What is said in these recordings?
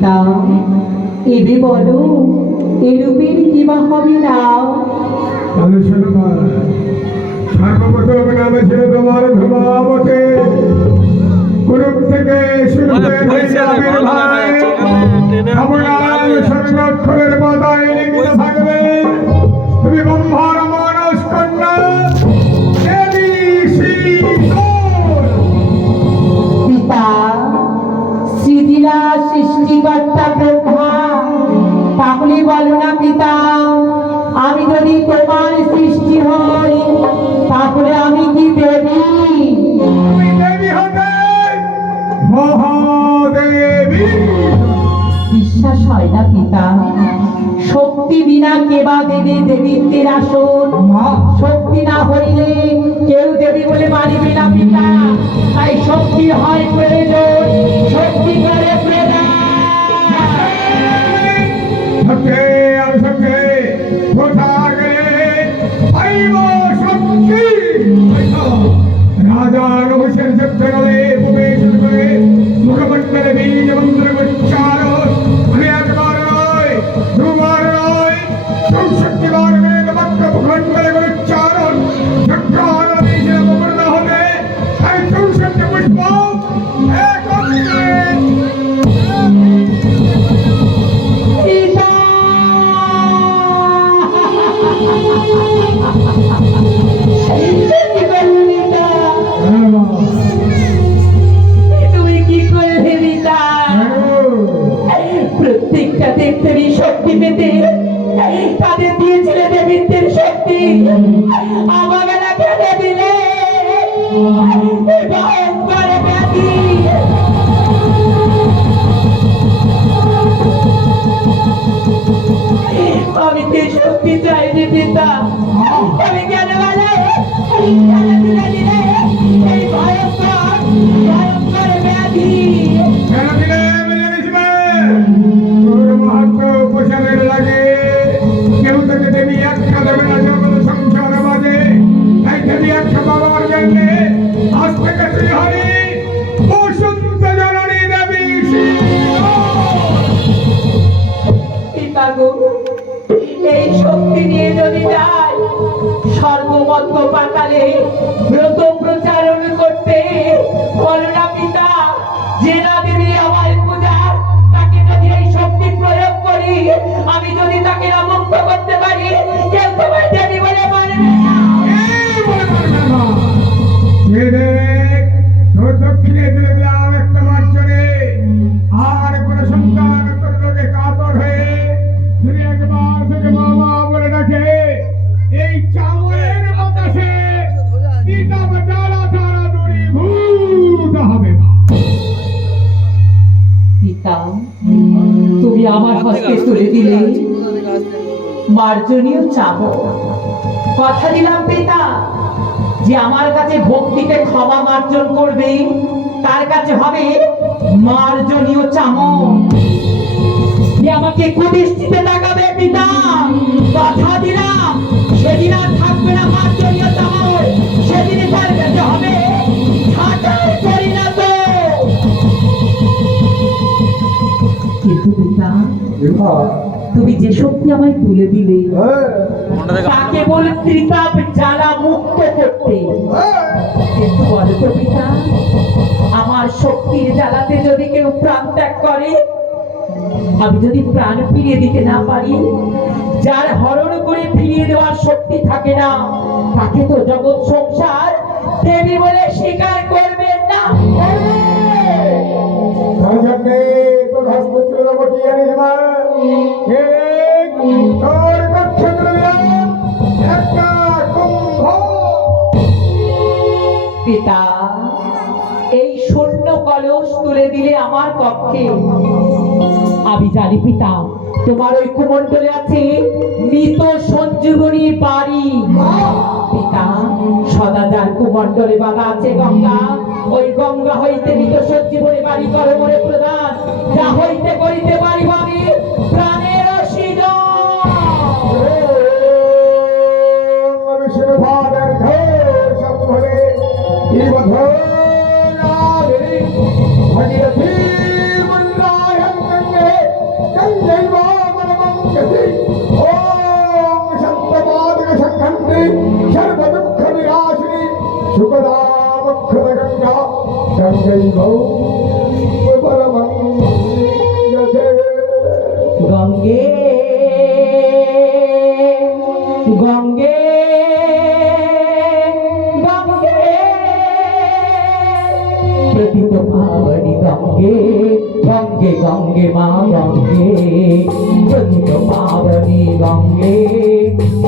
পিতা, এবে বলো এরূপের কি বা হবে না? তাহলে শোনো মা, সর্বপ্রথম নামে ছিল তোমার ধর্মাবতী, কুরুপ থেকে শুরু করে স্বর্ণাক্ষরের পাতায় লিখিত থাকবে তুমি ব্রহ্মার মানস কন্যা দেবী শ্রীধর। পিতা, শ্রীদিলা সৃষ্টিকর্তা ব্রহ্মা, তাহলে বলো না পিতা, আমি যদি তোমার সৃষ্টি হই তাহলে আমি কি দেবী? তুমি দেবী হতে মহাদেবী। বিশ্বাস হয় না পিতা, শক্তি বিনা কেবা দেবে দেবীত্বের আসন। শক্তি না হইলে কেউ দেবী বলে মানিবে না পিতা, তাই শক্তি হয় প্রয়োজন, শক্তি করে প্রদান। রাজা রঘুশের যুদ্ধ কালে প্রবেশ করে মুখমণ্ডলে বীজ মন্ত্র উচ্চারণ আমি একবার নয় দুবার নয় 64 বেদ মন্ত্র মুখমণ্ডলে উচ্চারণ যজ্ঞার বীজের পূর্ণ হবে তাই 64 পুষ্প একত্রে। তুমি কি করলে পিতা? প্রত্যেকটা দেবদেবী শক্তি পেতে তাদের দিয়েছিলে দেবীত্বের শক্তি, আমাকে না কেটে দিলে ভয়ঙ্কর ব্যাধি। আমি কি শক্তি চাইনি পিতা, আমি কেন বলে কেন তুলে দিলে এই ভয়ঙ্কর ভয়ঙ্কর ব্যাধি? উপসারের লাগে কেউ তাকে দেবী একটা দেবে না জগৎ সংসার বাজে, তাই দেবী একটা বাবার জন্যে আজ থেকে তুই হরি বসন্ত জননী দেবী পিতা গো, এই শক্তি নিয়ে যদি যাই সর্বমধ্য পাতালে ব্রত প্রচারণ করতে, বলো না পিতা, যে না দেবী আমার পূজার তাকে যদি এই শক্তি প্রয়োগ করি, আমি যদি তাকে না মুক্ত করতে পারি, কেউ তোমার দেবী বলে মানবে না। তোর দক্ষিণে তুলে দিলাম একটা মার্জনে, আর কোন সন্তান তোর লোকে কাতর হয়ে যদি একবার থেকে মামা বলে ডাকে এই চামড়ের বাতাসে কিতাব ডালা তারা দূরীভূত হবে না। পিতা, তুমি আমার হস্তে তুলে দিলে মার্জনীয় চামর। কথা দিলাম পিতা, যে আমার কাছে ভক্তিতে ক্ষমা মার্জন করবে তার কাছে হবে মার্জনীয় চামর। যে আমাকে কুদৃষ্টিতে তাকাবে পিতা, কথা দিলাম সেদিন আর থাকবে না মার্জনীয় চামর, সেদিন তার কাছে হবে ছাঁটার পরিণত। কিন্তু পিতা, তুমি যে শক্তি আমায় তুলে দিলে তাকে বলে ত্রিতাপ জ্বালা মুক্ত করতে, কিন্তু বলো তো পিতা, আমার শক্তির জ্বালাতে যদি কেউ প্রাণ ত্যাগ করে, আমি যদি প্রাণ ফিরিয়ে দিতে না পারি, যার হরণ করে ফিরিয়ে দেওয়ার শক্তি থাকে না, তাকে তো জগৎ সংসার দেবী বলে স্বীকার করবেন না। তোর হস্ত ছিল বটিয়ে নিবা তোর কক্ষ তুলে দিলাম একটা কুম্ভ। পিতা, এই শূন্য কলস তুলে দিলে আমার কক্ষে, আমি জানি পিতা তোমার ওই কুমণ্ডলে আছে মৃত সঞ্জীবনী বাড়ি। পিতা, সদা যার কুমণ্ডলে বাধা আছে গঙ্গা, ওই গঙ্গা হইতে মৃত সঞ্জীবনী বাড়ি করো মরে প্রদান, যা হইতে করিতে পারিব আমি প্রাণের সৃজন। ভগীরথী মন্দায়ন গঙ্গে গঙ্গে গঙ্গে গঙ্গে প্রতীত পাবনি গঙ্গে গঙ্গে গঙ্গে মা গঙ্গে প্রতীত পাবনি গঙ্গে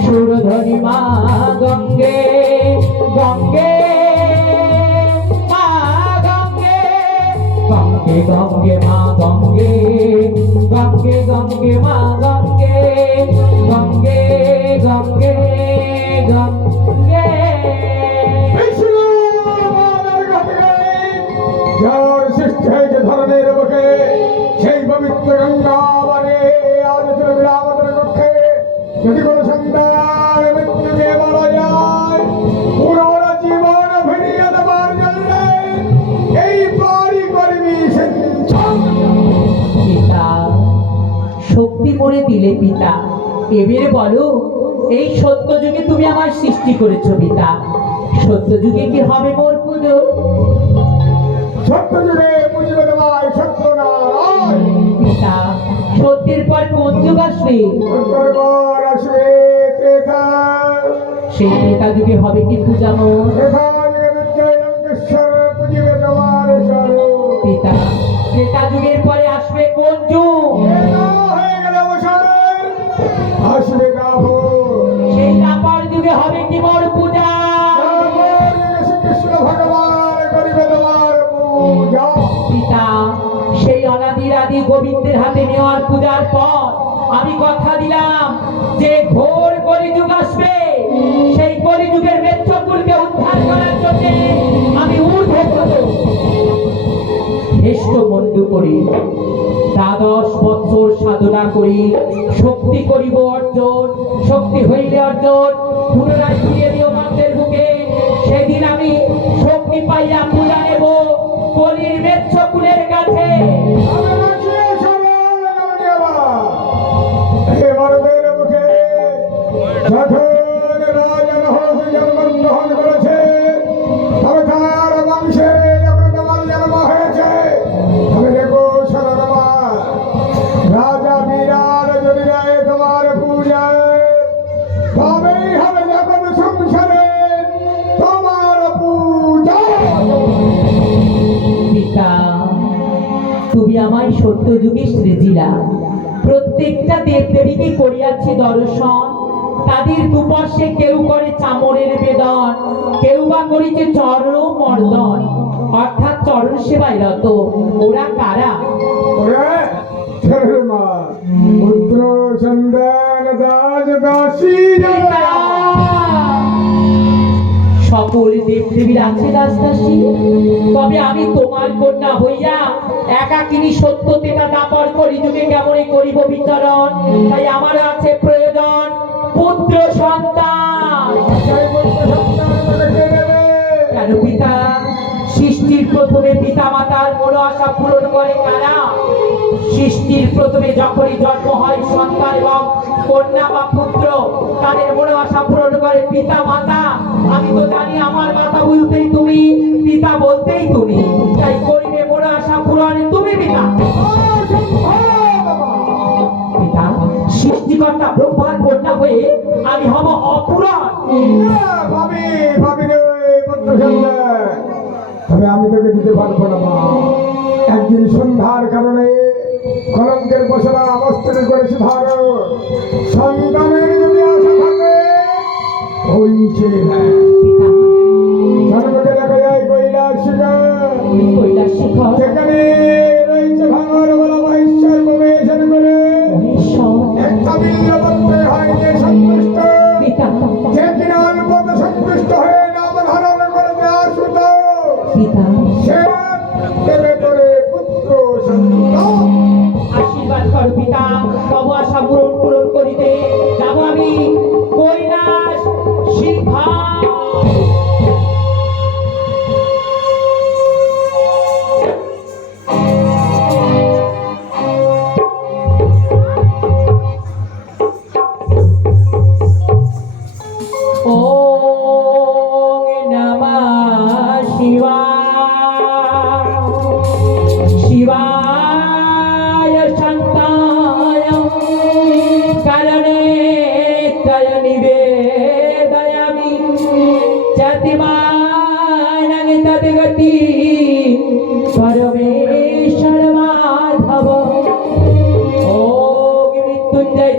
সুরধনি মা গঙ্গে গঙ্গে মা গঙ্গে গঙ্গে গঙ্গে মা গঙ্গে গঙ্গে গঙ্গে মা গঙ্গে গঙ্গে গঙ্গে গঙ্গে যার সৃষ্টি হয়েছে ধরনের বুকে সেই পবিত্র গঙ্গা মানে আজ চলবে আমাদের পক্ষে যদি কোনো সন্তান মৃত্যুকে মারা যায় পুরোনো জীবন ফিরিয়ে দেবার জন্য এই বাড়ি করবি পিতা শক্তি করে দিলে পিতা এবারে বলো এই সত্য যুগে তুমি আমার সৃষ্টি করেছো পিতা সত্য যুগে কি হবে মোর পুজো সত্য যুগে বুঝবে তোমায় সত্য নারায়ণ পিতা সত্যের পর কোন যুগ আসবে সত্যর পর আসবে ত্রেতা সেই ত্রেতা যুগে হবে কি পূজা মোর ত্রেতা যুগে বিজয় লঙ্কেশ্বর বুঝবে তোমার স্বরূপ পিতা ত্রেতা যুগের পরে আসবে কোন যুগ হয়ে গেলে অবসর আসবে গাভ সেই তারপর যুগে হবে কি মোর পূজা শ্রীকৃষ্ণ ভগবান করিবে তোমার পূজা পিতা সেই অনাদির আদি গোবিন্দের হাতে নেওয়ার পূজার পর আমি কথা দিলাম যে ঘোর কলিযুগ আসবে সেই কলিযুগের মেচ্ছকুলকে উদ্ধার করার জন্য আমি ঊর্ধ্বগত হেষ্ট মন্ডু করি দ্বাদশ বৎসর সাধনা করি শক্তি করিব অর্জন শক্তি হইলে অর্জন পুনরায় ফিরিয়ে দিও মন্ত্রের বুকে সেদিন আমি শক্তি পাইয়া পূজা নেব কলির মেচ্ছকুলের কাছে ভারতের মুখে যখন রাজা রহস্য জন্মগ্রহণ করেছে তবে তার বংশে যখন তোমার জন্ম হয়েছে তবে দেখো সরমা রাজা বিরাট যদি দেয় তোমার পূজায় তবেই হবে যখন সংসারে তোমার পূজা পিতা তুমি আমায় সত্য যুগে সৃজিলা প্রত্যেকটা দেবদেবীকে করিয়াছি দর্শন তাদের দুপাশে কেউ করে চামড়ের বেদন কেউ বা করিছে চরণ মর্দন অর্থাৎ চরণ সেবায় রত ওরা কারা ওরে শর্মা পুত্র সন্তান দাস দাসী সকল দেবদেবীর আছে দাসদাসী তবে আমি তোমার কন্যা হইয়া একাকিনী সত্য তেতা দাপর কলিযুগে কেমনই করিব বিচরণ তাই আমার আছে প্রয়োজন পুত্র সন্তান কেন পিতা সৃষ্টির প্রথমে পিতা মাতার মনো আশা পূরণ করে কারা সৃষ্টির প্রথমে যখনই জন্ম হয় সন্তান এবং কন্যা বা পুত্র তাদের মনো আশা পূরণ করে পিতা মাতা আমি তো জানি আমার মাতা বলতেই তুমি পিতা বলতেই তুমি তাই করিবে মনো আশা পূরণ তুমি পিতা পিতা সৃষ্টিকর্তা ব্রহ্মার কন্যা হয়ে আমি হব অপূরণ ভাবি ভাবি রে পুত্র সন্তান তবে আমি তোকে দিতে পারবো না মা একদিন সন্ধ্যার কারণে কলঙ্কের বসরা অবস্থান করেছে ধারণ সন্তানের যদি আশা থাকে ওই যে সর্বকে দেখা যায় কৈলাস শিখর সেখানে রয়েছে ভাঙর বলা মহেশ্বর প্রবেশন করে একটা বিল্লপত্রে হয় যে সন্তুষ্ট যে কিনা অল্পত সন্তুষ্ট হয়ে নাম ধারণ করে দেওয়ার সুত সে দেবে করে পুত্র সন্তান আশীর্বাদ কর পিতা তব আশা পূরণ করিতে যাব আমি কৈলাস শিখর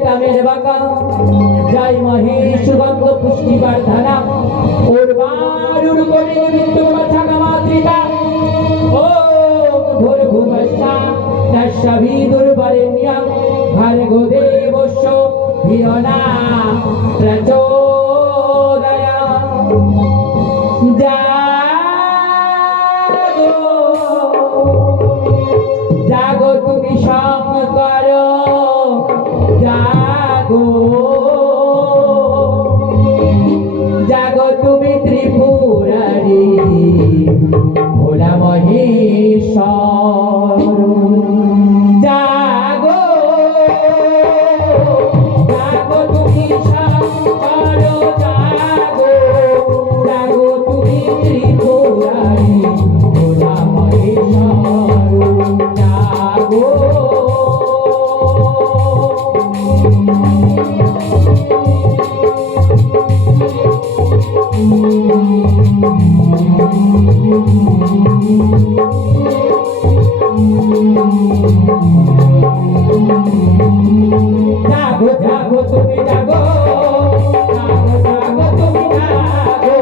কামের বাগান যাই মহেশ সুগন্ধ পুষ্টিবার ধারা ওর বারুর করে মৃত্যু ছাগা মাতৃতা ও ভোর ভূমস্যা দশবি দুর্বরেণ্যা ভার্গো দেবস্য ধিয়না প্রচোদয়া জাগো তুমি শঙ্কর জাগো জাগো তুমি ত্রিপুরারি ভোলা মহেশ্বর জাগো জাগো তুমি শঙ্কর জাগো জাগো তুমি ত্রিপুরারি ভোলা মহেশ্বর জাগো জাগো জাগো তুমি জাগো জাগো জাগো তুমি জাগো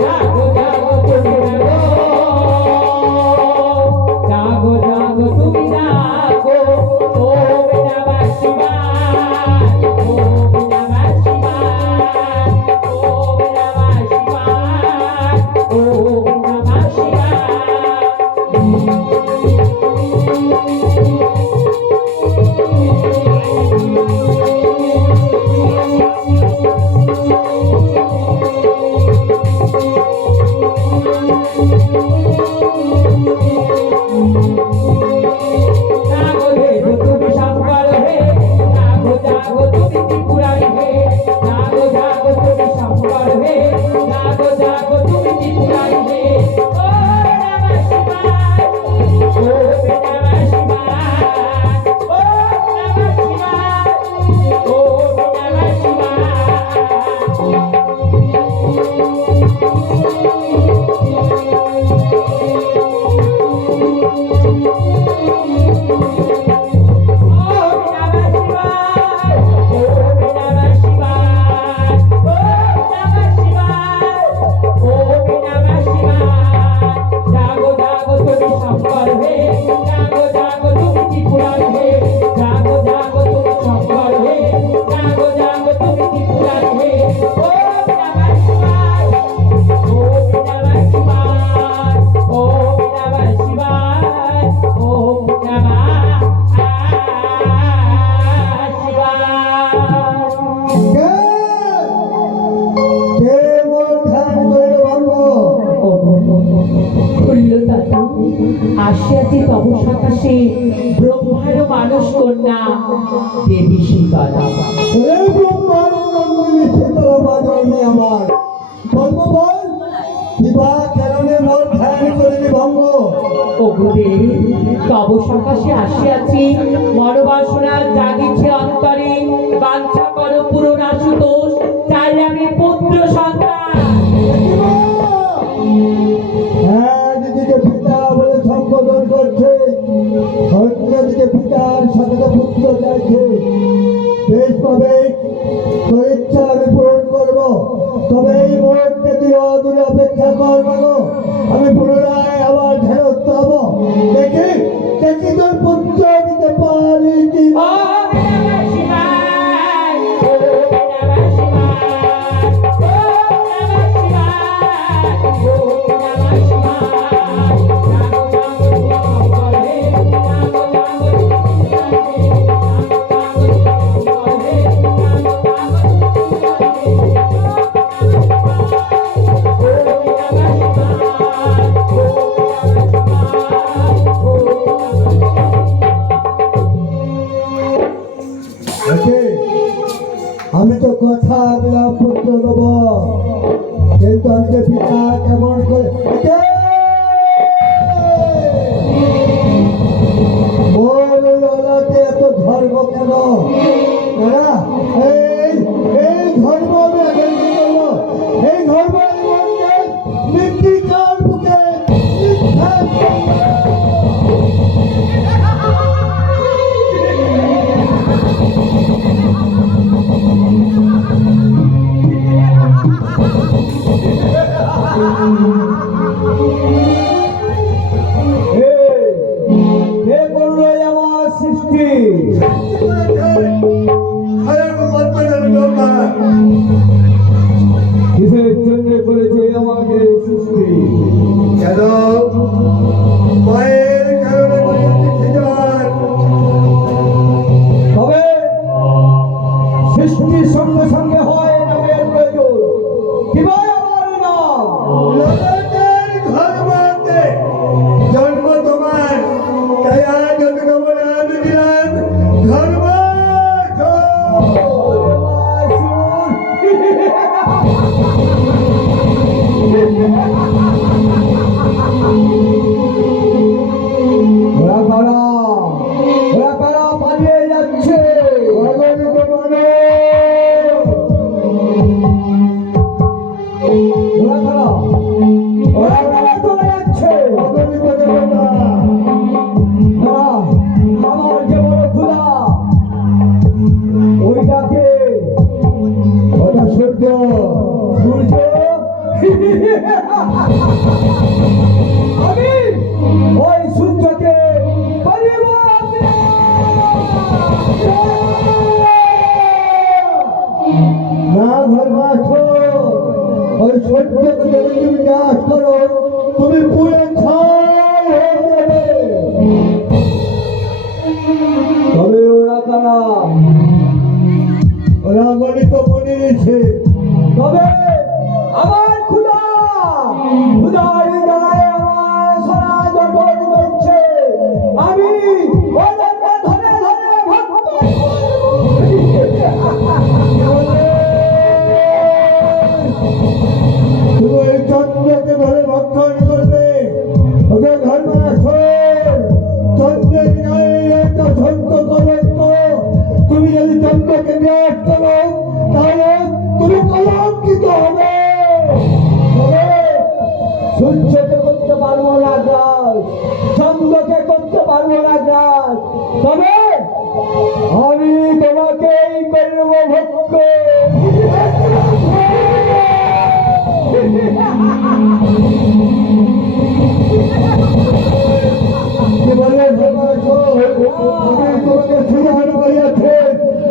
জাগো জাগো তুমি জাগো জাগো জাগো তুমি জাগো ওম নমঃ শিবায় ওম নমঃ শিবায় ওম নমঃ শিবায় ওম নমঃ জাগো দেবো তুমি শঙ্কর হে জাগো জাগো তুমি ত্রিপুরারি হে জাগো জাগো তুমি শঙ্কর হে জাগো জাগো তুমি ত্রিপুরারি হে ওম নমঃ শিবায় ওম নমঃ শিবায় ওম নমঃ শিবায় ওম নমঃ আসিয়াছি তব সকাশে ব্রহ্মার মানস কন্যা দেবী শিবালা এই ব্রহ্মার নন্দিনী শীতলা বাজনে আমার বলবো বল বিবাহ কারণে মোর ধ্যান করিনি ভঙ্গ ও গুরুদেব তব সকাশে আসিয়াছি মনোবাসনা জাগিছে অন্তরে বাঞ্ছা কর পূরণ আশুতোষ চাই আমি পুত্র সন্তান একদিকে পিতা বলে সম্বোধন করছে অন্যদিকে পিতার সাথে পুত্র চাইছে বেশ পাবে তোর ইচ্ছা আমি পূরণ করবো তবে এই মুহূর্তে তুই অদূরে অপেক্ষা করবো গো আমি পুনরায় আবার ঢেরত হবো দেখি দেখি তোর পুত্র দিতে পারি কি না। আমি তো কথা দিলাম পুত্র দেব কিন্তু আজকে পিতা কেমন করে এত ধর্ম কেন এই এই ধর্ম আমি আগে করবো এই ধর্ম মৃত্তিকার বুকে মিথ্যা সৃষ্টি করেছে স্বয়ং পদ্মনাথ ব্রহ্মা। কিসের জন্য করেছে আমাদের সৃষ্টি? কেন? মায়ের কারণে করেছে। তবে সৃষ্টির সঙ্গে সঙ্গে হয় নামের প্রয়োজন। কি ভাই আমার নাম? লোকের ঘর বাঁধতে জন্ম তোমার, তাই আজ আমি তোমার নাম দিলাম ধর্মাচরণ। ওরা কারা পালিয়ে যাচ্ছে? অগণিত মানব। ওরা কারা? ওরা কারা চলে যাচ্ছে? অগণিত দেবতা। আমার যে বড় ক্ষুধা, ওইটাকে ওটা সূর্য। সূর্য আমি ওই সূর্যকে পালিব। না ধর্মাচরণ, ওই সূর্যকে যদি তুমি নাশ করো, তুমি পুরো ছাই হয়ে যাবে। তবে ওরা কারা? ওরা গণিত মনে রয়েছে। তবে আমার ক্ষুধা, ক্ষুধার জ্বালায় আমার সারা জগৎ জ্বলছে। আমি ওদেরকে ধরে ধরে ভক্ষণ তুমি ওই চন্দ্রকে ধরে ভক্ষণ করবে। ওকে ধর্মাচরণ, চন্দ্রের গায়ে একটা ধ্বংস কলঙ্ক। তুমি যদি চন্দ্রকে বিনাশ করো, তাহলে তুমি কলঙ্কিত হবে। সূর্যকে করতে পারবো না গ্রাস, চন্দ্রকে করতে পারবো না গ্রাস, তবে আমি তোমাকেই করবো ভক্ত। কি বলে ধর্মাচরণ? আমি তোমাকে সুধান করিয়াছে,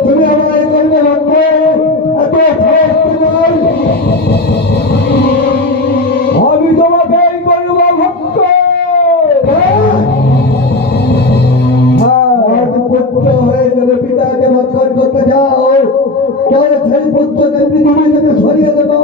তুমি আমায় করবে ভক্ত। এত সাহস তোমার? আমি তোমাকেই করব ভক্ত। পুত্র হয়ে যাবে, পিতাকে ভক্ষণ করতে যাও, তাহলে সেই পুত্রকে পৃথিবী থেকে সরিয়ে দেবে।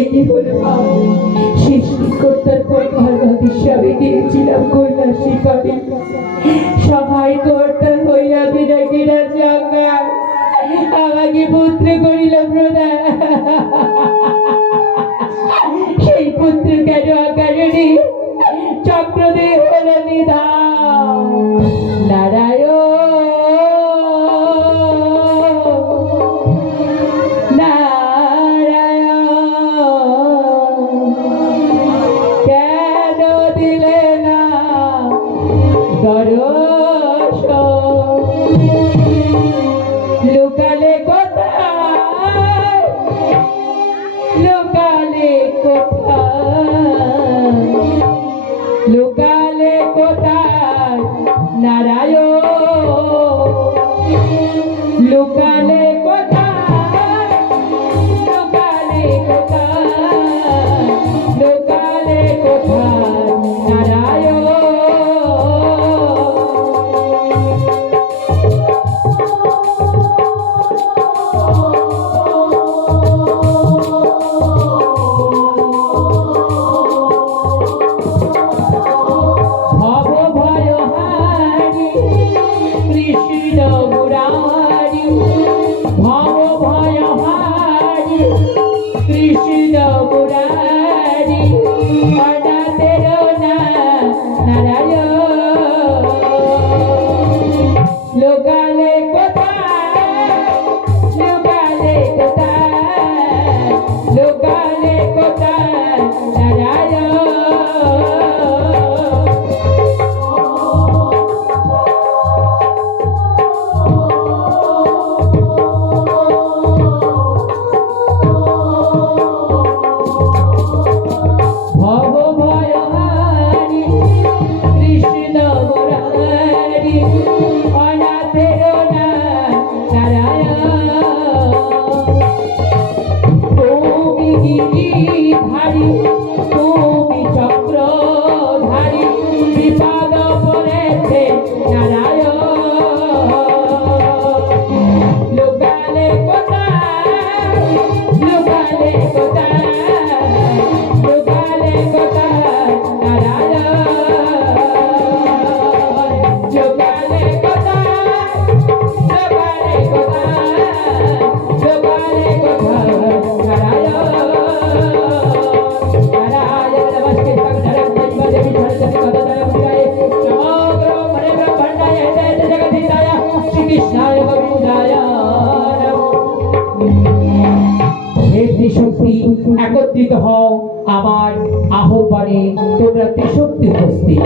এটি বলে সৃষ্টিকর্তার পর ধর্মাদিস্বামী দিয়েছিলাম কন্যা শিকারী। সবাই কর্তা হইয়া বিরাগীরা জঙ্গাল আমাকে পুত্র করিল প্রদান। সেই পুত্র কেন অকারণে চক্রদেব হল নিধান। নারায়ণ লুকালে কোথায় লুকালে কোথায় লুকালে কোথায় নারায়ণ লুকালে কোথায় লুকালে কোথায় লুকালে কোথায় নারায়ণ নারায়ণ নমস্তে সর্বধর্ম দেবী সরস্বতী পদধর পূজায় সমগ্র মনে ব্রহ্মাণ্ডায় জগদীশায় শ্রীকৃষ্ণায় গোবিন্দায় হে ত্রিশক্তি একত্রিত হও আমার আহ্বানে তোমরা ত্রিশক্তি উপস্থিত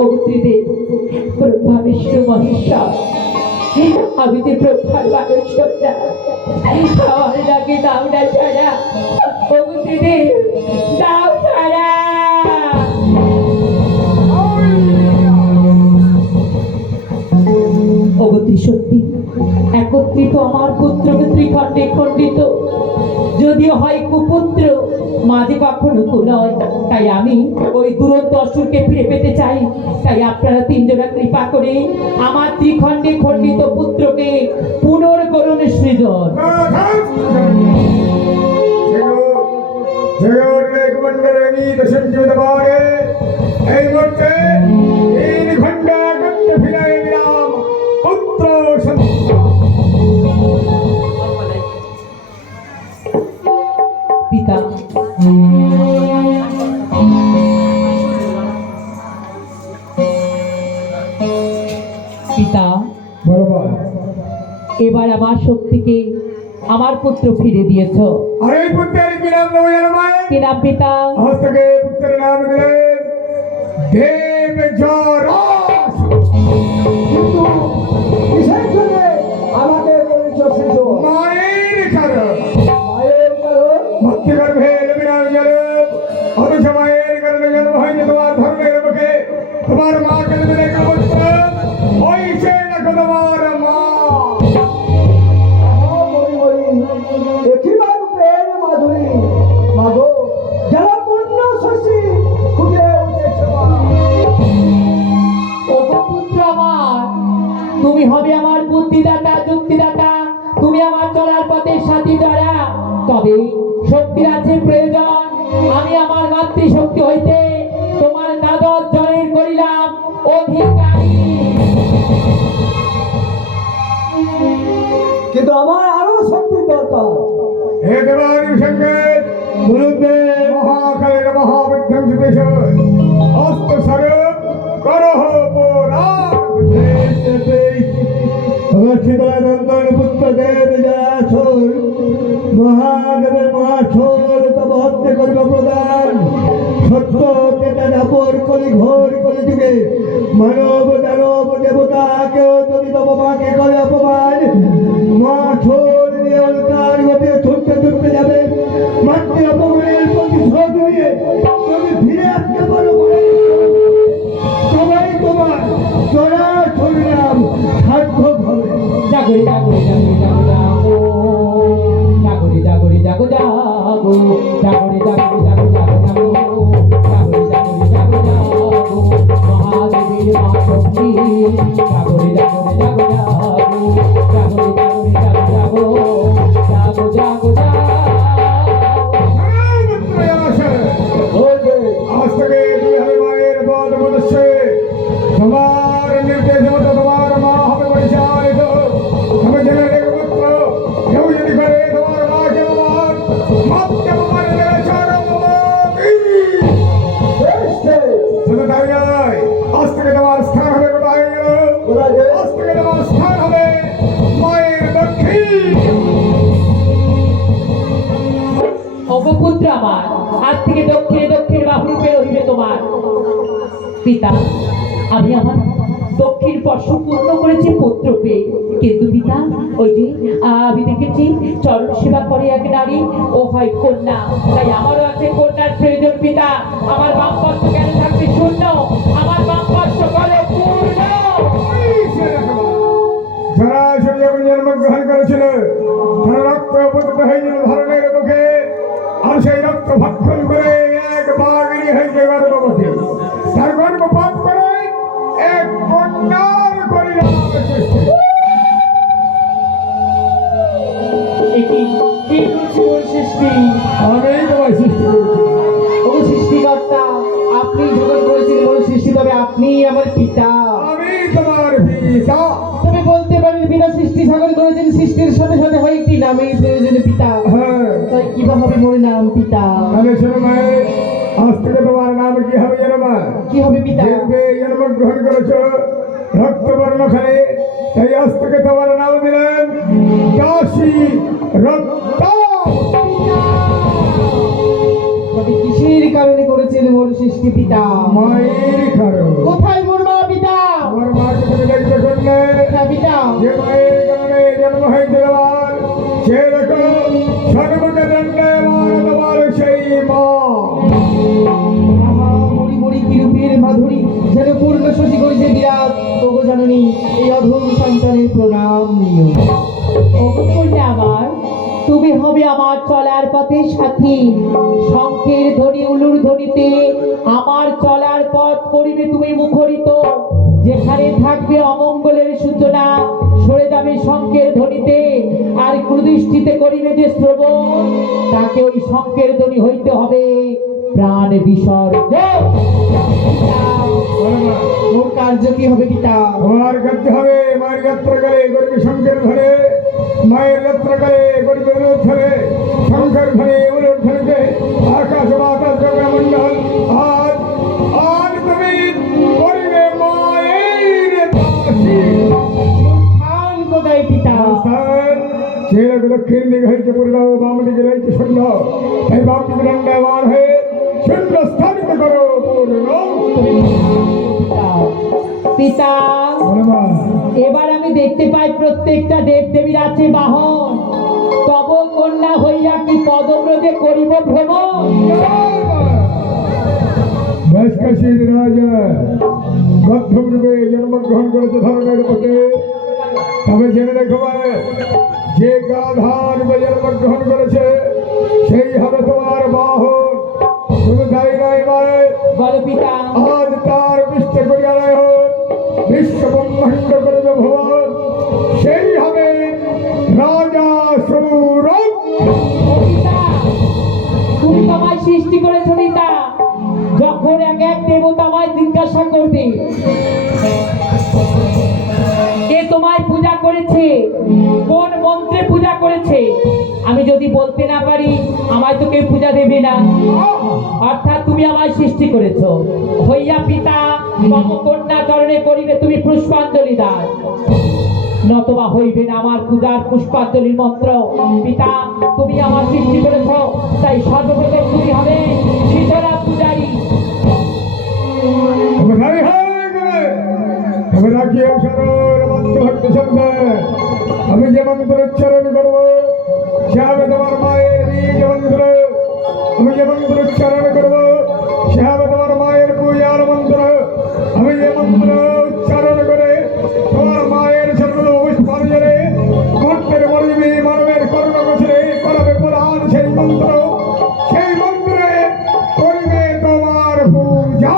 অগ্নিদেব ব্রহ্মা বিষ্ণু মহেশ্বর আমি যে ব্রহ্মার মানুষ না আমার নাকি দাও না ছাড়া অগ্নিদেব দাও ছাড়া অগতি সত্যি একত্রিত আমার পুত্রকে ত্রিখণ্ডে খণ্ডিত যদিও হয় কুপুত্র মাঝে কখনো নয় তাই আমি ওই দুরন্ত অসুরকে ফিরে পেতে চাই তাই আপনারা তিনজনা কৃপা করে আমার ত্রিখণ্ডে খণ্ডিত পুত্রকে পুনর্গরণ সৃজন এই মুহূর্তে তিন ঘন্টা করতে ফিরে দিলাম পুত্র পিতা পিতা বরাবর এবার আমার শক্তিকে আমার পুত্র ফিরে দিয়েছ আর এই পুত্রের কি নাম দেবো জানো মা? কি নাম পিতা হস্তকে পুত্রের নাম দিলেন দেব জরাস। কিন্তু কিসের জন্য আমাকে বলেছ শিশু মায়ের কারণ মায়ের কারণ ভক্তি গর্ভে লবিরাম জলম অথচ মায়ের কারণে জন্ম হয়নি তোমার ধর্মের মুখে তোমার মাকে দেবে পুত্র ওই সে দেখো তোমার মা দেখিবার প্রেম মাধুরী মাগো যারা পূর্ণ শশী খুঁজে উঠেছে পুত্র আমার তুমি হবে আমার বুদ্ধিদাতা যুক্তিদাতা তুমি আমার চলার পথের সাথী দ্বারা তবে শক্তির আছে প্রয়োজন আমি আমার মাতৃশক্তি হইতে তোমার দ্বাদশ জনের করিলাম অধিকারী কিন্তু আমার আরো শক্তির দরকার হে দেবানি সংকেত গুরুদেব মহাকালের মহাবিধ্বংসী অস্ত্র স্বরূপ করহ পুরাণ সদানন্দন পুত্র দেব জয়াসুর মহাদেবের মহাসুর তব হত্যা করিব প্রদান সত্য কেতা দাপর কলি ঘোর কলি যুগে মানব দানব দেবতা কেউ যদি তব মাকে করে অপমান মহাসুর নিয়ে অলকার গতিতে ছুটতে ছুটতে যাবে মাতৃ অপমানের প্রতিশোধ নিয়ে তুমি ফিরে আসতে পারো সবাই তোমার জয়াসুর নাম সার্থক হবে জাগরে জাগরে জাগরে জাগরে জাগো জাগরে জাগো জাগো জাগরে জাগরে জাগো জাগো জাগো জাগরে জাগরে জাগো জাগো মহাদেবীর মা শক্তি জাগরে জাগরে জাগো জাগো জাগরে জাগরে জাগো জাগো জাগো জাগো জাগো আজ থেকে তুমি হবে মায়ের পদ মনুষ্যে তোমার নির্দেশ মতো তোমার মা হবে পরিচালিত তুমি জেনে রেখে পুত্র কেউ যদি করে তোমার মাকে আমার মাপকে আমার শুধু তাই নয় আজ থেকে তোমার স্থান হবে কোথায় গেল আজ থেকে তোমার স্থান হবে মায়ের দক্ষিণ অপপুত্র আমার আজ থেকে দক্ষিণে দক্ষিণ বাহুরূপে রহিবে তোমার পিতা আমি আমার দক্ষিণ বর্ষ পূর্ণ করেছি পুত্র পেয়ে কিন্তু পিতা ওই যে আমি দেখেছি চরণ সেবা করে এক নারী ও হয় কন্যা তাই আমারও আছে কন্যার প্রয়োজন পিতা আমার বাম পার্শ্ব কেন থাকবে শূন্য আমার বাম পার্শ্ব করে পূর্ণ যারা যখন জন্মগ্রহণ করেছিল তারা রক্ত উপস্থিত হয়েছিল ধরনের মুখে আর সেই রক্ত ভক্ষণ করে এক বাগিনী হয়েছে থেকে গর্ভবতী, তার গর্ভপাত করে এক কন্যার করিলাম সৃষ্টি। এটি কি করছে ওর সৃষ্টি? আমি তোমায় সৃষ্টি করেছি। ও সৃষ্টিকর্তা, আপনি জগৎ করেছিলেন ওর সৃষ্টি, তবে আপনি আমার পিতা। আমি তোমার পিতা। তবে বলতে পারেন বিনা সৃষ্টি সকল করেছেন, সৃষ্টির সাথে সাথে হয় একটি নামের প্রয়োজনে পিতা। হ্যাঁ, তাই কিভাবে হবে মোর নাম পিতা? তাহলে শোনো মায়ের, আজ থেকে তোমার নাম কি হবে জানো মা? কি হবে পিতা? দেখবে জন্ম গ্রহণ করেছ রক্তবর্ণ খানে, তাই আজ থেকে তোমার নাম দিলেন দাসী রক্ত। তবে কিসের কারণে করেছেন মোর সৃষ্টি পিতা? মায়ের কারণ। কোথায় মোর মা পিতা? আমার মাকে তুমি দেখতে করলে হ্যাঁ পিতা। যে মায়ের কারণে জন্ম হয়েছে তোমার, সে দেখো সর্বকে দণ্ডায়মান তোমার সেই মা। আহা, মরি মরি কি রূপের মাধুরী, যেন পূর্ণ শশী করেছে বিরাট। তবু জাননি এই অধম সন্তানের প্রণাম নিও। অবশ্যই আমার, তুমি হবে আমার চলার পথের সাথী। শঙ্খের ধ্বনি উলুর ধ্বনিতে আমার চলার পথ করিবে তুমি মুখরিত। যেখানে থাকবে অমঙ্গলের সূচনা, সরে যাবে শঙ্খের ধ্বনিতে। আর কুদৃষ্টিতে করিবে যে শ্রবণ, তাকে ওই শঙ্খের ধ্বনি হইতে হবে প্রাণ বিসর্জন। মোর কার্য কি হবে পিতা? তোমার করতে হবে মায়ের যাত্রাকালে গরিব শঙ্কর ধরে, মায়ের যাত্রাকালে গরিব উলুর ধরে, শঙ্কর ধরে উলুর ধরেতে আকাশ বাতাস জগমণ্ডল। আজ আজ তুমি করিবে মায়ের দাসী। স্থান কোথায় পিতা? স্থান সেরকম দক্ষিণ দিকে হয়েছে পূর্ণ, বাম দিকে রয়েছে শূন্য। এই বাম দিকে দণ্ডায়মান হয়ে শূন্য স্থানিত করো পূর্ণ। পিতা, বলো মা। এবার আমি দেখতে পাই প্রত্যেকটা দেব দেবীর আছে বাহন। তব কন্যা হইয়া কি পদব্রজে করিব ভ্রমণ? বেশকাশীর রাজা মধ্যম রূপে জন্মগ্রহণ করেছে ধরনের পথে। তবে জেনে রেখো ভাই, যে গাধার রূপে জন্মগ্রহণ করেছে সেই হবে তোমার বাহন। শুধু তাই নয় ভাই, বল পিতা। আজ তার বিশ্ব করিয়ালয় হোক, বিশ্ব ব্রহ্মাণ্ড করিবে ভবন, সেই হবে রাজা সৌরভ। ও পিতা, তুমি তো আমায় সৃষ্টি করেছো পিতা। যখন এক এক দেবতা আমায় জিজ্ঞাসা করবে কে তোমায় পূজা করেছে, কোন মন্ত্রে পূজা করেছে, আমি যদি বলতে না পারি আমায় তো কেউ পূজা দেবে না। অর্থাৎ তুমি আমায় সৃষ্টি করেছো হইয়া পিতা মম কন্যা চরণে করিবে তুমি পুষ্পাঞ্জলি দান, নতবা হইবে না আমার পূজার পুষ্পাঞ্জলির মন্ত্র। পিতা, তুমি আমার সৃষ্টি করেছো, তাই সর্বপ্রথম তুমি হবে শীতলা পূজারী। আমি যে মন্ত্র উচ্চারণ করবো সে হবে তোমার মায়ের বীজ মন্ত্র। আমি যে মন্ত্র উচ্চারণ করবো সে হবে তোমার মায়ের পূজার মন্ত্র। আমি যে মন্ত্র উচ্চারণ করে তোমার মায়ের সকল পুষ্পাঞ্জলি কণ্ঠের মরিবি মানবের কর্ণ গোছরে করাবে প্রধান সেই মন্ত্র, সেই মন্ত্রে করিবে তোমার পূজা।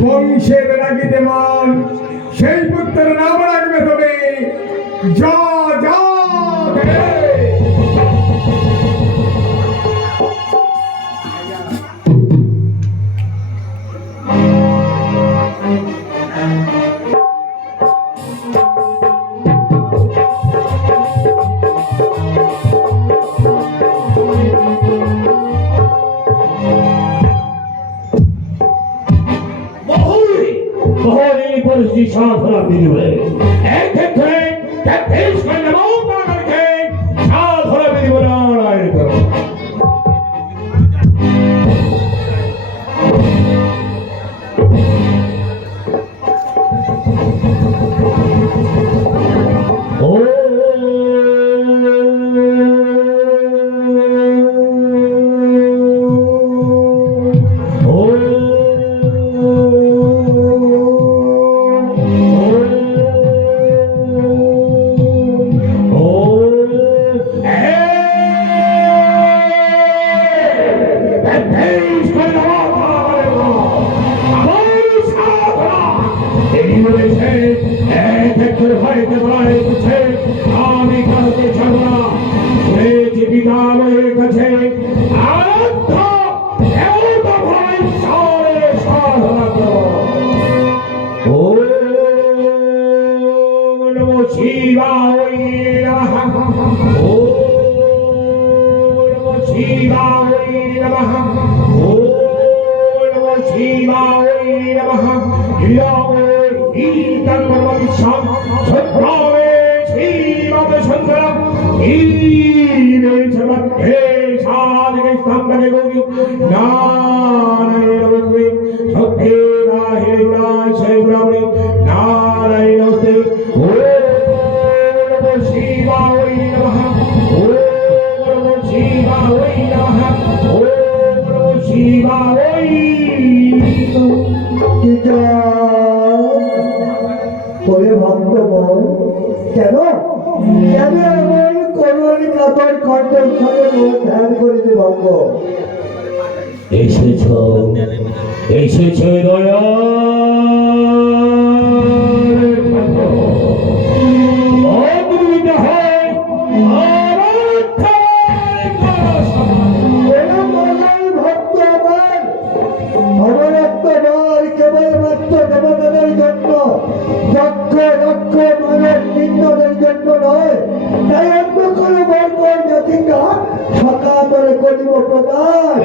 বংশের রাগিতে মান সেই পুত্রের নাম রাখবে তুমি যা যা সাধনা বিধিবে এক্ষেত্রে তেত্রিশ খন্ড মৌমানকে সাধনা বিধিব নারায়ণ করো এসেছে দয়া কেবলমাত্র দেবতাদের জন্য লক্ষ লক্ষ মানব নিন্দনের করিব প্রদান।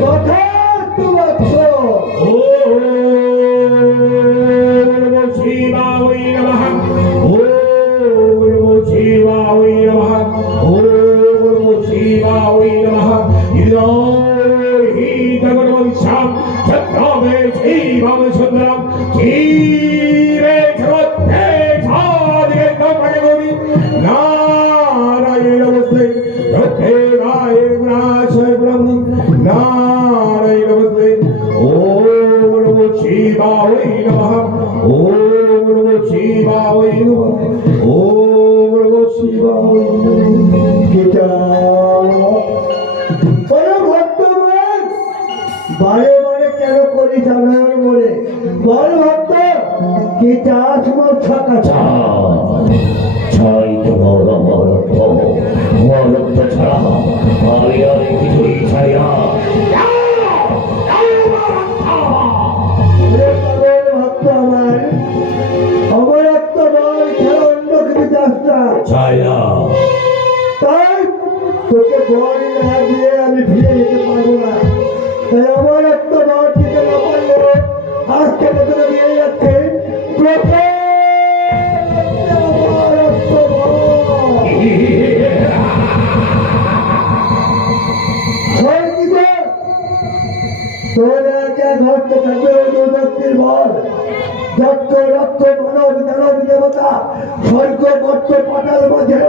তথাস্তু বৎস। বারে বারে কেন করি জানার বলে বল ভক্ত কি চাষ মোর ছাকা ছাই তো মরত্ব ছাড়া আমি আর কিছুই ছাই না। ভক্ত আমার অমরত্ব বল খেলা অন্য কিছু চাষ না। ছাই না। তাই তোকে বল না দিয়ে আমি ফিরে যেতে পারবো না। তাই অমরত্ব বল দিতে না পারলে আজ থেকে তোকে নিয়ে যাচ্ছে অমরত্ব বল। তোর একা ঘরতে থাকবে অনুভক্তির বল। যত রক্ত মানব দানব দেবতা স্বর্গ মর্ত পাতাল মাঝে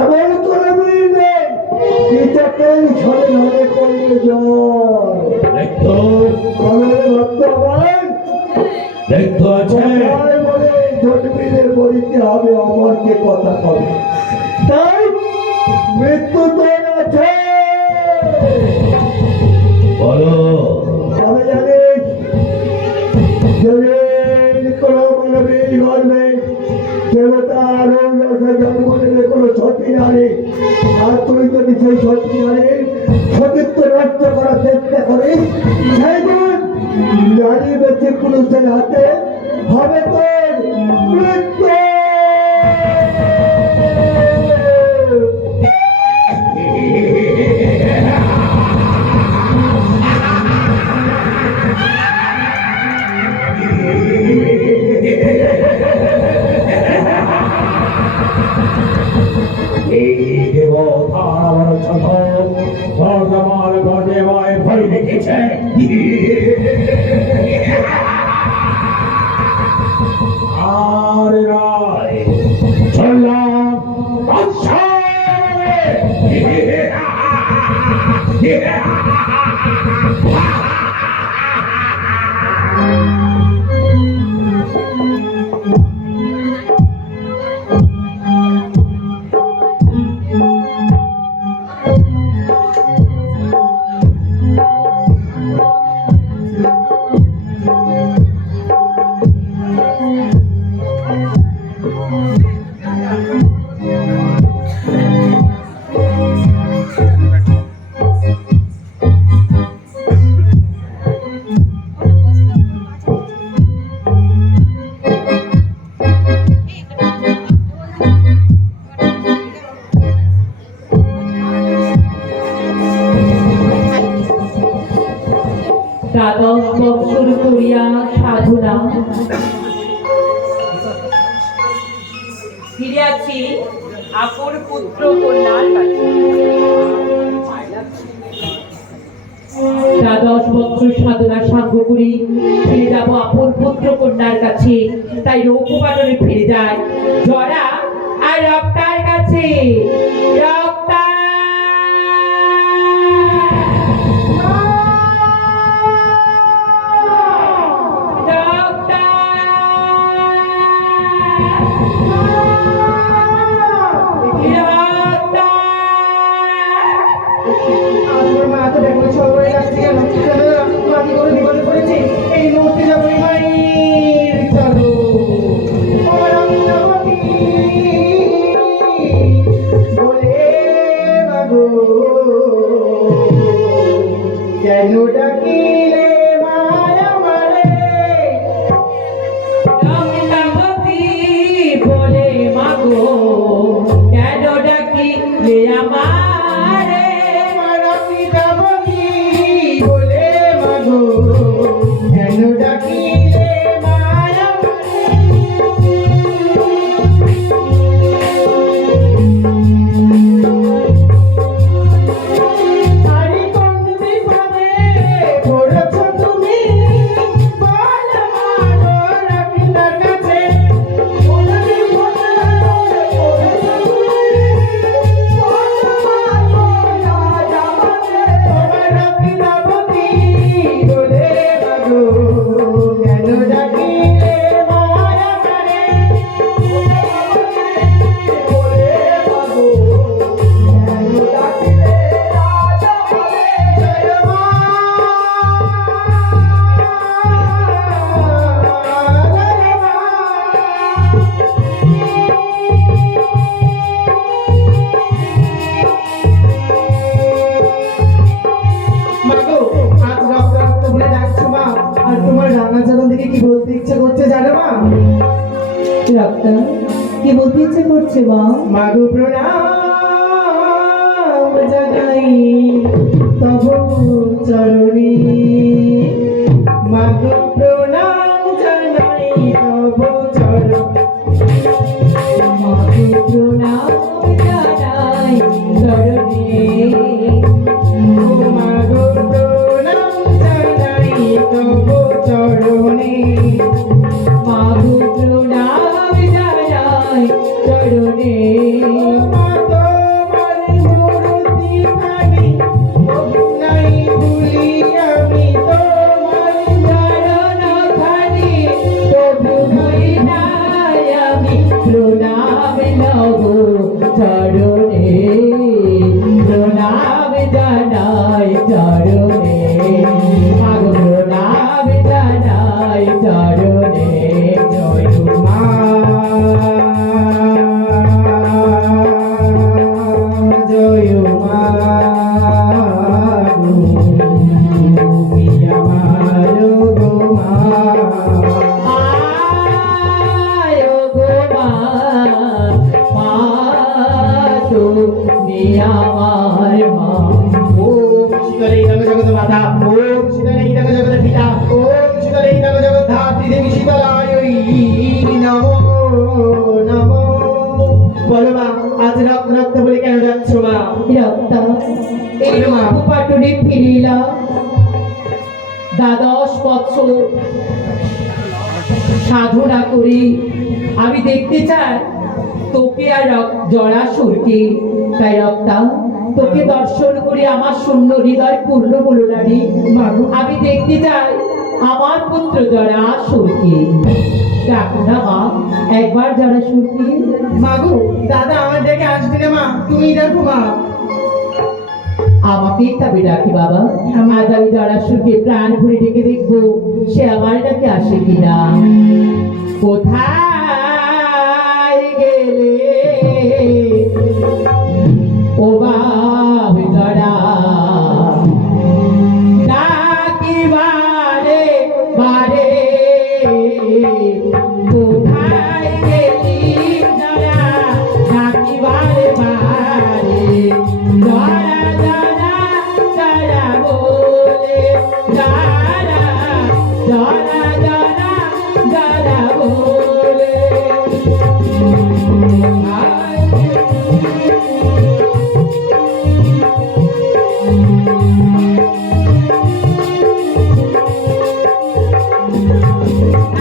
এমন করে মিল নেই কিছুতেই ছড়ে ধরে করবে জল। ভক্ত আমার দেখতে আছে বলে জটমিলের বলিতে হবে অমরকে কথা কবে। তাই মৃত্যু তোর আছে বলো। তবে জানিস যদি কোনো মানবীর গর্বে দেবতা আরো জন্ম নেবে কোনো সতী নারী আর তুই যদি সেই সতী নারীর সতীত্ব নষ্ট করার চেষ্টা করিস সেই দিন নারী বেশি পুরুষের হাতে হবে তোর মৃত্যু। ভগবান গদেবায় ভয় দেখেছে। আর রায় চললাম দ্বাদশ বৎসর করিয়া সাধনা ফিরিয়াছি আপন পুত্র কন্যার কাছে। দ্বাদশ বৎসর সাধনা সাঙ্গ করি ফিরে যাব আপন পুত্র কন্যার কাছে। তাই রৌপবাটনে ফিরে যায় জরা আর রক্তার কাছে। রক্তা এই মুহূর্তে যাবো মায়ের চলো রক্তাবতী বলে মাগো কেন ডাকিলে আমারে রক্তাবতী বলে মাগো কেন ডাকিলে মায়া হারি কন্দি ভাবে পড়েছ তুমি বল মাগো রবীন্দ্র কাছে ওনারে বলে পড়েছ তুমি বল মাগো রাজা কাছে রক্তাবতী বলে মাগো কেন ডাকিলে মায়া করে বলে মাগো কেন ডাকিলে রাজা বলে জয় মা মাগো আজ রক্ত রক্ত বলে ডাকছো মা আর তোমার রাঙা চরণ থেকে কি বলতে ইচ্ছে করছে জানো মা রক্তা কি বলতে ইচ্ছে করছে মা মাগো প্রণাম জানাই তব চরণে মাগো প্রণাম জানাই তব চরণে মাগো প্রণাম জানাই চরণে ও মাগো প্রণাম জানাই তব চরণে মাগো প্রণাম জানাই চরণে মা তোমার মূর্তি খানি নাই ভুলি আমি তোমার চরণ খানি তবু হই নাই আমি প্রণাম লব চরণে প্রণাম জানাই চরণে মাগো প্রণাম জানাই চরণে জয় মা জয় মা তুমি আমার গো মা আয় গো মা মা তুমি আমার মা ওম শীতলে ইদং জগৎ মাতা ওম শীতলে ইদং জগৎ পিতা ওম শীতলে ইদং জগৎ ধাত্রী দেবী শীতলায়ই নমো নমো বলো মা আজ রক্ত রক্ত বলে কেন যাচ্ছ মা রক্তা এই পাটুরে ফিরিলা দ্বাদশ বৎসর সাধনা করি আমি দেখতে চাই তোকে আর জরাসুরকে তাই রক্তা তোকে দর্শন করে আমার শূন্য হৃদয় পূর্ণ হলো না রে মাগো আমি দেখতে চাই আমার পুত্র জরাসুরকে ডাক না মা একবার জরাসুরকে মাগো দাদা আমার দেখে আসবি না মা তুমি দেখো মা আমাকে তবে ডাকি বাবা আজ আমি জরাসুরকে প্রাণ ভরে ডেকে দেখবো সে আমার ডাকে আসে কিনা কোথায় গেলে ও বাবা জরা ডাকি বারে বারে কোথায় গেলি জরা ডাকি বারে বারে জরা জরা জরা বলে জরা জরা জরা জরা বলে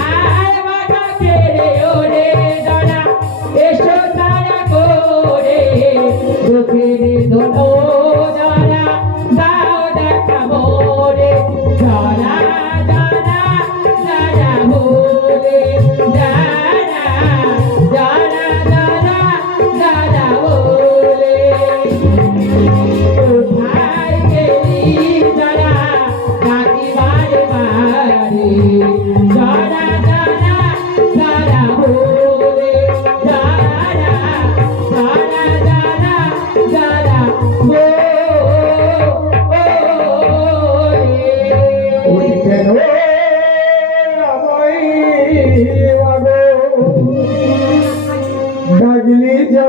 আর বাটা কেড়ে ওরে জরা এসো তারা করে চোখের ধনো জরা দাও দেখা মোরে জরা জরা জরা বলে জরা জরা জরা জরা বলে কোথায় গেলি জরা ডাকি বারে বারে জরা জরা জরা বলে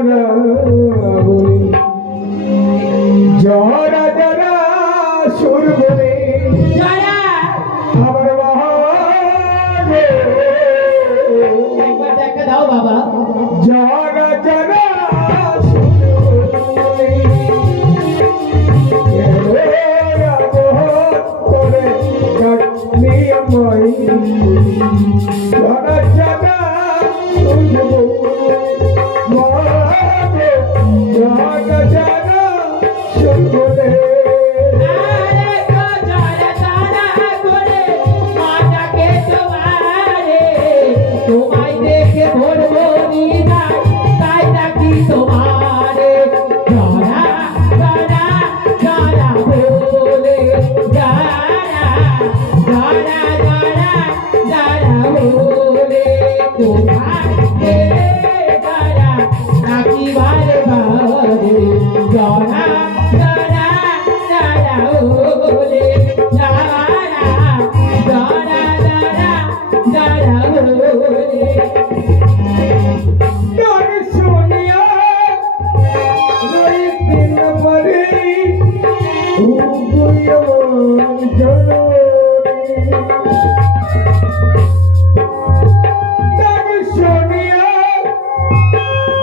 জরা বলে জরা জরা সুর বলে জরা আমার মহাগে একবার দেখা দাও বাবা। জরা জরা সুর বলে এরা বহুত করে কাটনি আমায় জরা জরা সুর বলে মহাগে জরা জরা সুর বলে আরে গো জরা জরা করে মাটাকে তোমারে, তোমায় দেখে ভরবো হৃদয়, তাই ডাকি তোমারে। জরা জরা জরা বলে জরা জরা জরা জরা বলে তোমাকে জরা ডাকি বারে বারে। জরা জরা জরা বলে জরা জরা জরা জরা বলে। গান শুনিয়া রইতেন পারে উভয়মন জননী। গান শুনিয়া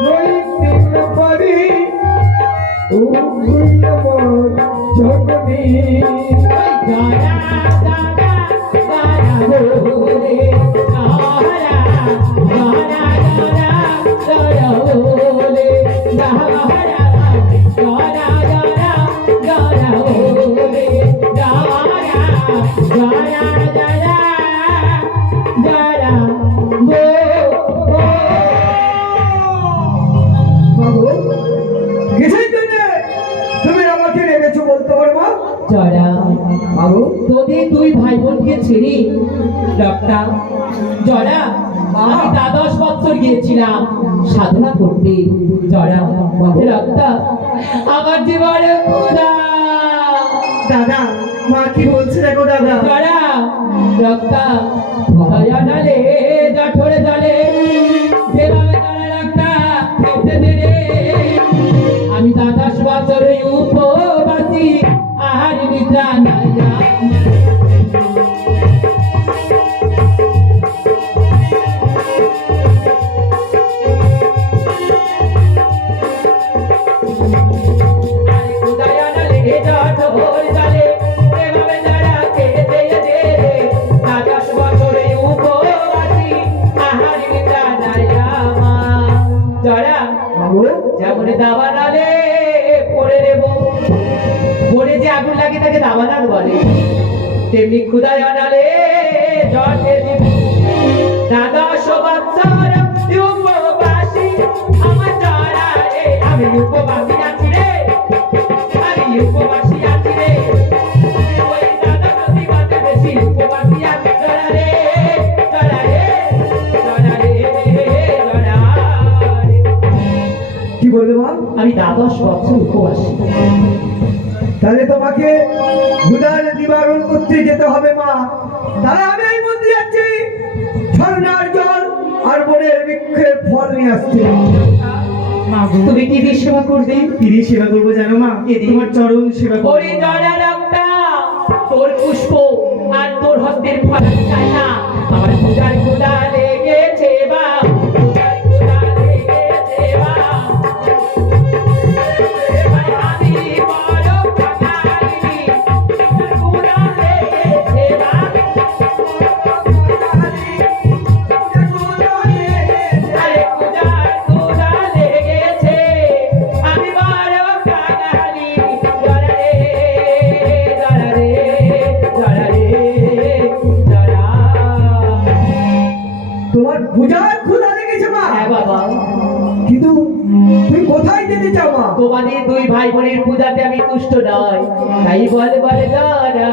রইতেন পারে উভয়মন জননী। জরা জরা জরা বলে জরা জরা জরা জরা বলে জরা জরা জরা জরা বলে জরা জরা জরা জরা মাগো কিসের জন্য তুমি আমাকে রেখেছো বলতে পারো মা? জরা মাগো তোদের দুই ভাই বোনকে ছেড়ে ডক্টর জরা আমি দ্বাদশ বছর গিয়েছিলাম সাধনা করতে। জরা রক্তা আমার জীবনে ক্ষুধা। দাদা মা কি বলছে দেখো দাদা। জরা রক্তা দয়ানালে জঠরে জলে যেভাবে জরা রক্তা খেতে দেরে আমি দ্বাদশ বছরে উপবাসী আহার নিদ্রা নাই। মাগো যেমন দাবানালে পড়ে নেব, পড়ে যে আগুন লাগে তাকে দাবানাল বলে, তেমনি ক্ষুদায় আনালে জটে দিবি। দ্বাদশ বৎসর উপবাসী আমার জরা রে, আমি উপবাসী আছি রে, আমি উপবাসী আছি রে, ওই দ্বাদশ দিবসে বেশি উপবাসী আছি। জরা রে জরা রে জরা রে জরা রে। কি বললে মা? আমি দ্বাদশ বছর উপবাসী। তাহলে তোমাকে ক্ষুধার নিবারণ করতে যেতে হবে মা। তাহলে আমি এই মন্দিরে যাচ্ছি, ঝর্ণার জল আর বনের বৃক্ষের ফল নিয়ে আসছি। তুমি কি দিয়ে সেবা করবে? কি দিয়ে সেবা করবো জানো মা? তোমার চরণ সেবা করবো। ওরে জরা রক্তা তোর পুষ্প আর তোর হস্তের ফল আমি চাই না। আমার পূজার ক্ষুধা লেগেছে বা পূজার ক্ষুধা লেগেছে বা আমি বড় কাঙালি, পূজার ক্ষুধা লেগেছে বা আরে পূজার ক্ষুধা লেগেছে আমি বড় কাঙালি। জরা রে জরা রে জরা রে জরা। তোমার পূজার ক্ষুধা লেগেছে মা? হ্যাঁ বাবা, কিন্তু তুমি কোথায় যেতে চাও মা? তোমাদের দুই ভাই বোনের পূজাতে আমি তুষ্ট নয়, তাই বল বল জরা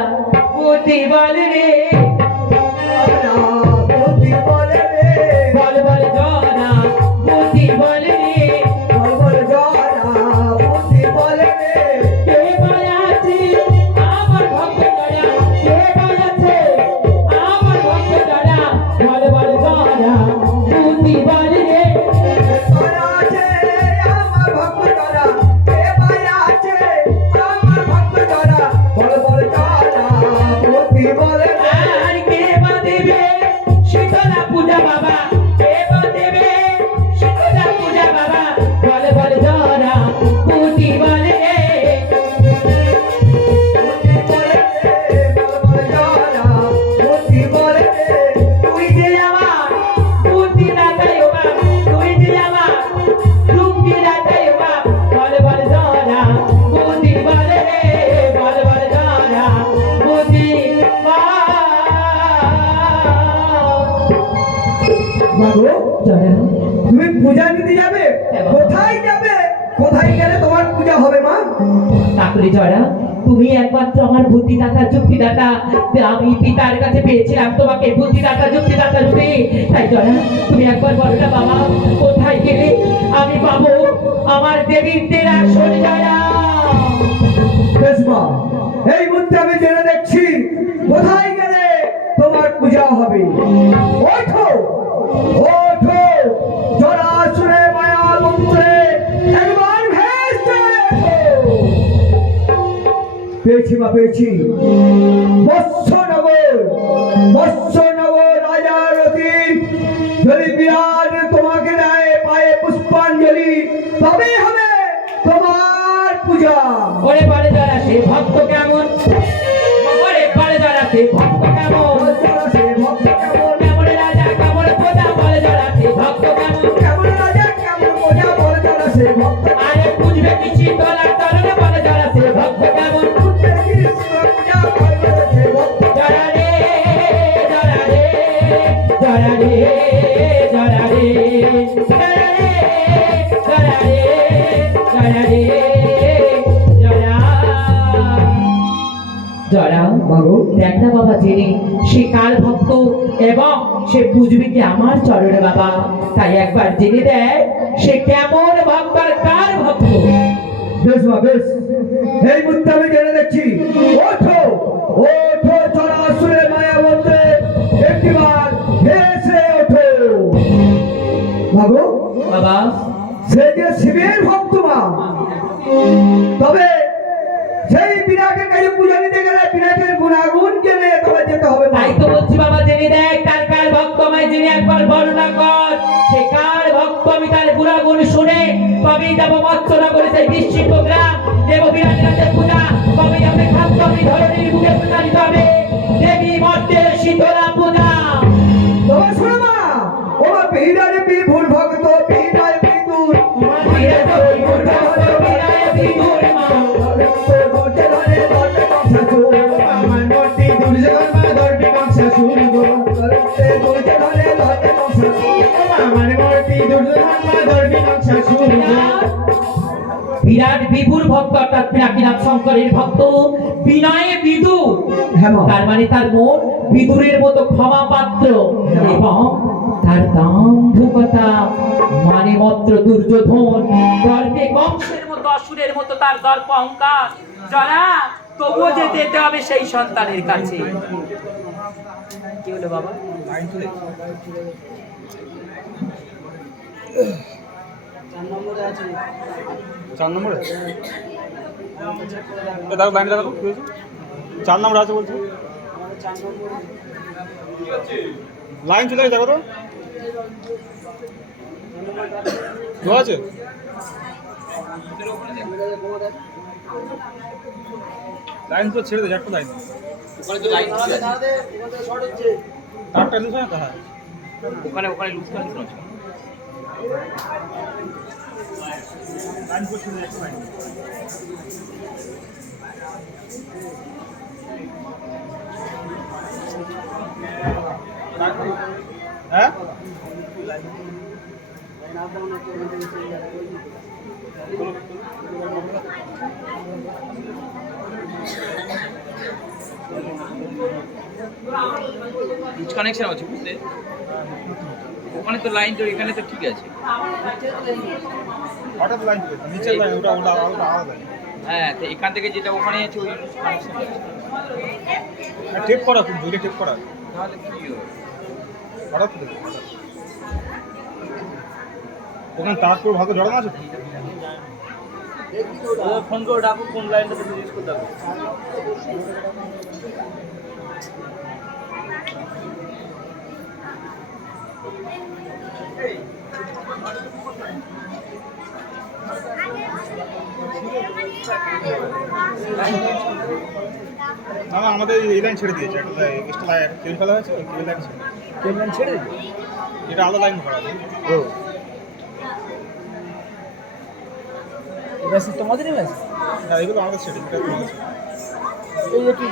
পুতি বল রে, বন্দি বলে রে, বল বল জরা পুতি বল রে। বল বল জরা, বন্দি বলে রে। কে বলাছে আমার ভক্ত জরা, কে বলাছে আমার ভক্ত জরা, বল বল জরা পুতি বল রে। তোরা যে জরা তুমি পূজা নিতে যাবে? কোথায় যাবে? কোথায় গেলে তোমার পূজা হবে মা? তাহলে জরা তুমি একমাত্র আমার বুদ্ধিদাতা যুক্তিদাতা, আমি পিতার কাছে পেয়েছিলাম তোমাকে বুদ্ধিদাতা যুক্তিদাতা রূপে। তাই জরা তুমি একবার বলো না বাবা, কোথায় গেলে আমি পাবো আমার দেবীদের আসন? জরা বেশ মা, এই মুহূর্তে আমি জেনে দেখছি কোথায় গেলে তোমার পূজা হবে। ওঠো ওঠো, জরাসুরে মায়া মন্ত্রে একবার ভেসে ওঠো। পেয়েছি মা, পেয়েছি। মৎস্যনগর রাজার অতীত যদি বিরাট তোমাকে দেয় পায়ে পুষ্পাঞ্জলি, তবেই হবে তোমার পূজা। ওরে পারে জরা সে ভক্ত কেমন, ওরে পারে জরা সে ভক্ত কেমন, সে ভক্ত কেমন, কেমন রাজা কেমন প্রজা, বলে জরা সে ভক্ত কেমন। কেমন রাজা কেমন প্রজা, বলে জরা সে ভক্ত আরে বুঝবে কিছু তোলার তরণে, বলে জরা সে ভক্ত কেমন। পূজা, বলে জরা সে ভক্ত। জরা রে জরা রে জরা রে জরা রে জরা রে জরা রে জরা রে জরা জরা বাবু, দেখ না বাবা, জেনে সে কার ভক্ত এবং সে বুঝবে কি আমার চরণে বাবা। তাই একবার জেনে দেখ সে কেমন ভক্ত আর কার ভক্ত। বেশ মা, বেশ। এই মুহূর্তে আমি জেনে দেখছি। ওঠো ওঠো, জরাসুরে মায়া মন্ত্রে একটিবার ভেসে ওঠো। বাবু, বাবা সে যে শিবের ভক্ত মা, তবে সেই বিরাটের কাছে পূজা নিতে গেলে বিরাটের গুণাগুণ জেনে তবে যেতে হবে মা। তাই তো বলছি বাবা, জেনে দেখ তার কার ভক্ত আমায় জেনে একবার বর্ণনা কর। সে কার ভক্ত আমি তার গুণাগুণ শুনে তবেই যাবো মৎস্যনগরে, সেই বৃশ্চিক গ্রাম দেব বিরাট রাজের পূজা। তবেই হবে খাদ্য ধরনের বুকে প্রচারিত হবে দেবী মর্তের শীতলা পূজা। তবে শোনো মা, ও মা, বিরাটে বিভুর ভক্ত, বিরাট বিদুর বিরাট বিভুর ভক্ত, বিরাট বিদুর মা। ঘটে ধরে ধরে কংসাসুর, আমার মূর্তি দুর্যোধন মা ধরবি কংসাসুর গো। ঘটে ধরে ধরে কংসাসুর, আমার মূর্তি দুর্যোধন মা ধরবি কংসাসুর গো। বিরাট বিভুর ভক্ত অর্থাৎ পিনাকিনাথ শঙ্করের ভক্ত বিনয়ে বিদুর। হ্যাঁ মা। তার মানে তার মন বিদুরের মতো ক্ষমা পাত্র এবং তার দাম্ভিকতা মানে মাত্র দুর্যোধন, গর্বে কংসের মতো অসুরের মতো তার দর্প অহংকার। যারা তবুও যেতে হবে সেই সন্তানের কাছে। কি হলো বাবা? চার নম্বরে দেখো, লাইনে দেখো কি হয়েছে। 4 নম্বর আছে বলছে, লাইন চলে গেছে, দেখো তো আছে। লাইন তো ছেড়ে দে, একটা লাইন তারটা লুজ হয় না। হ্যাঁ, ওখানে লুজ করে লাইন করছে একটা লাইন। হ্যাঁ, কানেকশন আছে বুঝলে, ওখানে তো লাইন তো, এখানে তো ঠিক আছে। হঠাৎ লাইন চলে গেছে, নিচের লাইন ওটা ওটা আলাদা লাইন। হ্যাঁ, তো এখান থেকে যেটা ওখানে আছে ওই কানেকশন আছে। টেপ করা, খুব জোরে টেপ করা, তাহলে কি হবে? হঠাৎ করে ওখানে তারপর ভালো জড়ানো আছে। ফোন করে ডাকো, কোন লাইনটা ইউজ করতে হবে। না না, আমাদের এই লাইন ছেড়ে দিয়েছে, একটা এক্সট্রা লাইন কেবল ফেলা হয়েছে, ওই কেবল লাইন ছেড়ে দিয়েছে, এটা আলাদা লাইন করা আছে। ও মেসেজ তোমাদেরই মেসেজ? না, এগুলো আমাদের ছেড়ে, এটা তোমাদের ছেড়ে। এই যে কি